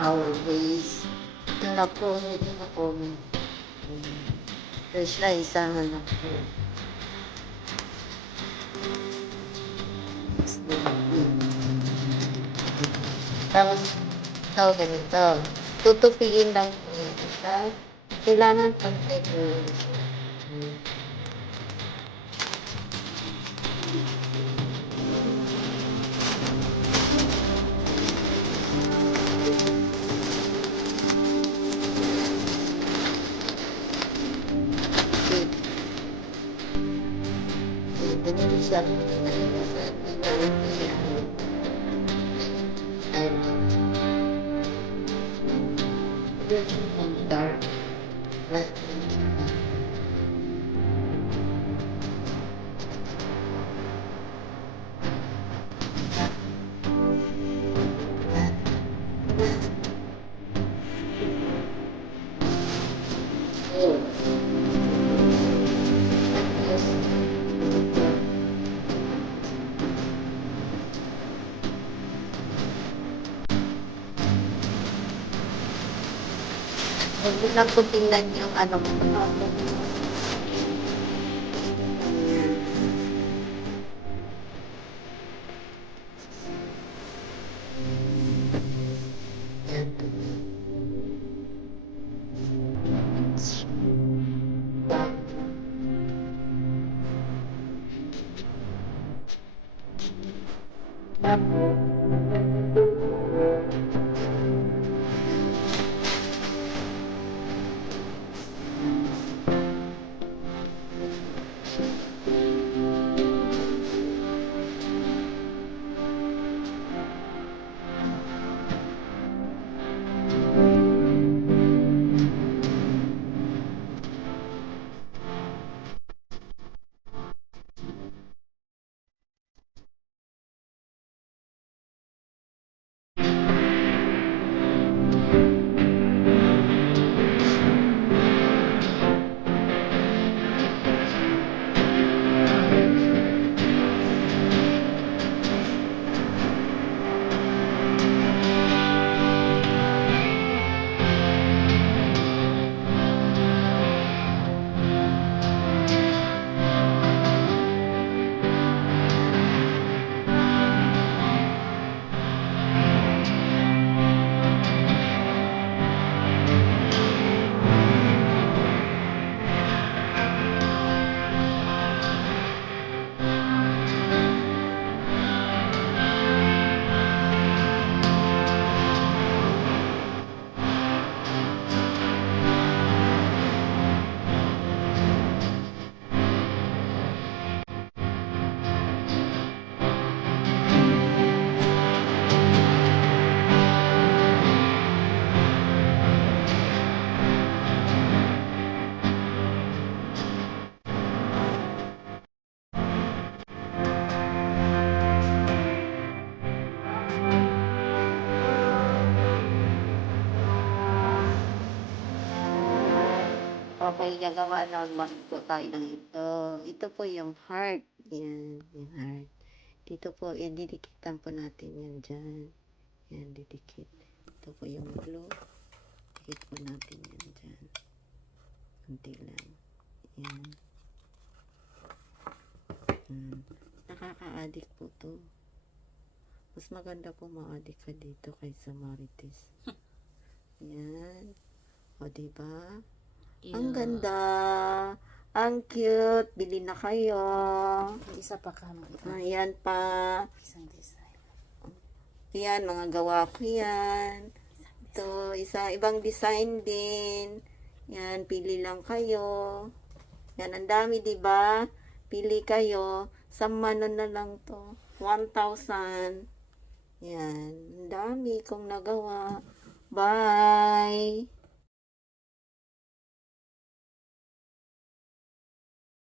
always. Ito na po, ito na po. Ito siya, isang ano po. Tapos, ito, ganito. Tutupiin lang po yung isa. Kailangan pantay po yung isa. Ganito siya. Dark. Huwag mo lang po tingnan yung ano mo. Okay, gagawa naman po tayo ng ito. Ito po yung heart. Yan, yung heart. Dito po, yan, didikitan po natin yan dyan. Yan, didikit. Ito po yung blue. Dikit po natin yan dyan. Kunti lang. Yan. Nakaka-addict po to. Mas maganda po ma-addict ka dito kaysa Marites. Yan. O, diba? Yeah. Ang ganda. Ang cute. Bili na kayo. Isa pa ka. Ayan pa. Isang design. Yan, mga gawa ko yan. Ito, ibang design din. Yan, pili lang kayo. Yan, ang dami, diba? Pili kayo. Sa mano na lang to. 1,000. Yan, ang dami kong nagawa. Bye!